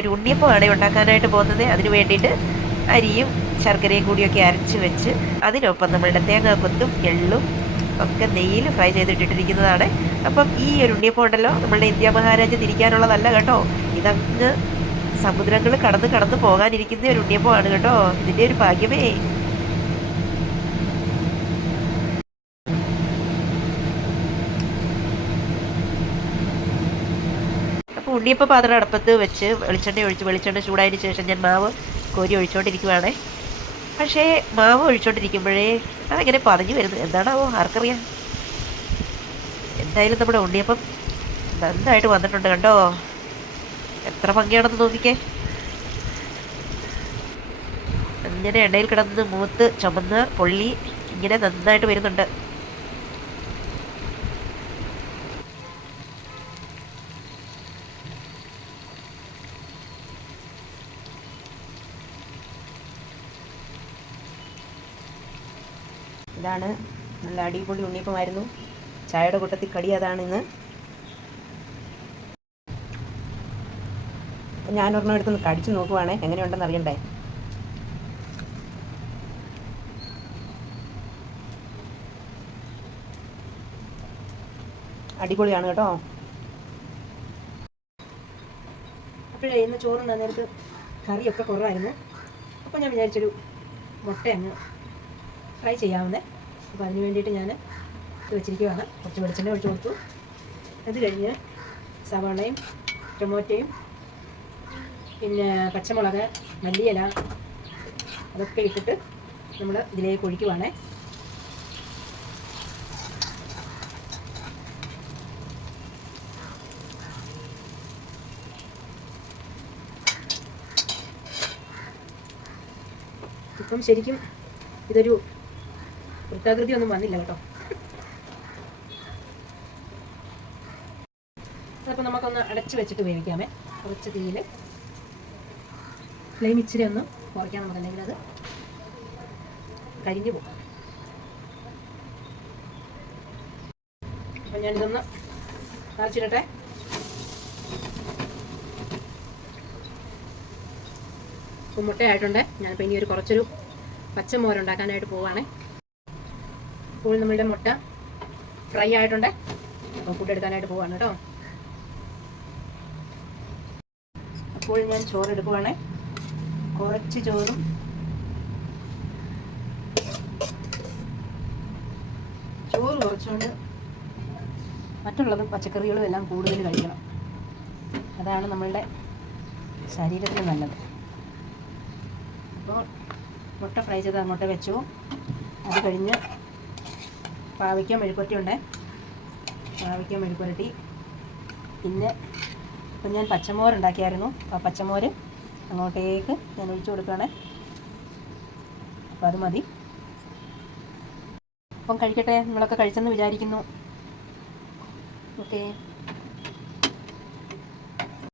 ഒരു ഉണ്ണിയപ്പമാണ് ഉണ്ടാക്കാനായിട്ട് പോകുന്നത്. അതിന് വേണ്ടിയിട്ട് അരിയും ശർക്കരയും കൂടിയൊക്കെ അരച്ച് വെച്ച് അതിനൊപ്പം നമ്മളുടെ തേങ്ങാക്കൊത്തും എള്ളും ഒക്കെ നെയ്യിൽ ഫ്രൈ ചെയ്തിട്ടിട്ടിരിക്കുന്നതാണ്. അപ്പം ഈ ഒരു ഉണ്ണിയപ്പം ഉണ്ടല്ലോ, നമ്മളുടെ ഇന്ത്യ മഹാരാജ്യം തിരിക്കാനുള്ളതല്ല കേട്ടോ. ഇതങ്ങ് സമുദ്രങ്ങൾ കടന്ന് കടന്ന് പോകാനിരിക്കുന്ന ഒരു ഉണ്ണിയപ്പമാണ് കേട്ടോ. ഇതിൻ്റെ ഒരു ഭാഗ്യമേ. അപ്പോൾ ഉണ്ണിയപ്പം പാത്രം അടുപ്പത്ത് വെച്ച് വെളിച്ചെണ്ണ ചൂടായതിന് ശേഷം ഞാൻ മാവ് കോരി ഒഴിച്ചുകൊണ്ടിരിക്കുവാണേ. പക്ഷേ മാവ് ഒഴിച്ചുകൊണ്ടിരിക്കുമ്പോഴേ അതങ്ങനെ പതഞ്ഞു വരുന്നു, എന്താണാവോ ആർക്കറിയാം. എന്തായാലും നമ്മുടെ ഉണ്ണിയപ്പം നന്നായിട്ട് വന്നിട്ടുണ്ട് കണ്ടോ. എത്ര ഭംഗിയാണെന്ന് നോക്കിക്കേ. ഇങ്ങനെ എണ്ണയിൽ കിടന്ന് മൂത്ത് ചുമന്ന് പൊള്ളി ഇങ്ങനെ നന്നായിട്ട് വരുന്നുണ്ട്. ഇതാണ് നല്ല അടിപൊളി ഉണ്ണിയപ്പമായിരുന്നു. ചായയുടെ കൂട്ടത്തിൽ കടി അതാണ് ഇന്ന്. അപ്പം ഞാനൊരെണ്ണം എടുത്തൊന്ന് കടിച്ചു നോക്കുവാണേ, എങ്ങനെയുണ്ടെന്ന് അറിയണ്ടേ. അടിപൊളിയാണ് കേട്ടോ. അപ്പോഴേ ഇന്ന് ചോറുണ്ടാ നേരത്ത് കറിയൊക്കെ കുറവായിരുന്നു. അപ്പോൾ ഞാൻ വിചാരിച്ചൊരു മുട്ട അങ്ങ് ഫ്രൈ ചെയ്യാവുന്നേ. അപ്പോൾ അതിന് വേണ്ടിയിട്ട് ഞാൻ ഇത് വെച്ചിരിക്കുകയാണ്. കുറച്ച് വെളിച്ചെണ്ണ ഒഴിച്ച് കൊടുത്തു. അത് കഴിഞ്ഞ് സവാളയും ടൊമാറ്റോയും പിന്നെ പച്ചമുളക്, മല്ലിയില അതൊക്കെ ഇട്ടിട്ട് നമ്മൾ ഇതിലേക്ക് ഒഴിക്കുവാണേ. ഇപ്പം ശരിക്കും ഇതൊരു വൃത്താകൃതി ഒന്നും വന്നില്ല കേട്ടോ. അപ്പോൾ നമുക്കൊന്ന് അടച്ച് വെച്ചിട്ട് വേവിക്കാമേ. കുറച്ച് തീയിൽ ഫ്ലെയിം ഇച്ചിരി ഒന്ന് കുറയ്ക്കാൻ നമുക്കുണ്ടെങ്കിൽ അത് കരിഞ്ഞു പോകും. അപ്പം ഞാനിതൊന്ന് കാച്ചിടട്ടെ. ഇപ്പം മുട്ടയായിട്ടുണ്ട്. ഞാനിപ്പോൾ ഇനി കുറച്ചൊരു പച്ചമോരുണ്ടാക്കാനായിട്ട് പോവുകയാണേ. ഇപ്പോൾ നമ്മളുടെ മുട്ട ഫ്രൈ ആയിട്ടുണ്ട്. അപ്പം ഫുഡ് എടുക്കാനായിട്ട് പോവാണ് കേട്ടോ. അപ്പോൾ ഞാൻ ചോറ് എടുക്കുവാണേ. കുറച്ച് ചോറും ചോറ് കുറച്ചുകൊണ്ട് മറ്റുള്ളതും പച്ചക്കറികളും എല്ലാം കൂടുതൽ കഴിക്കണം. അതാണ് നമ്മളുടെ ശരീരത്തിന് നല്ലത്. അപ്പോൾ മുട്ട ഫ്രൈ ചെയ്ത് അങ്ങോട്ട് വെച്ചു. അത് കഴിഞ്ഞ് പാവയ്ക്ക മെഴുക്കുരട്ടി ഉണ്ട്. പാവയ്ക്ക മെഴുക്കുരട്ടി. പിന്നെ ഇപ്പം ഞാൻ പച്ചമോരുണ്ടാക്കിയായിരുന്നു. ആ പച്ചമോര് അങ്ങോട്ടേക്ക് ഞാൻ ഒഴിച്ചു കൊടുക്കുകയാണേ. അപ്പോൾ അത് മതി. അപ്പം കഴിക്കട്ടെ. നിങ്ങളൊക്കെ കഴിച്ചെന്ന് വിചാരിക്കുന്നു. ഓക്കേ.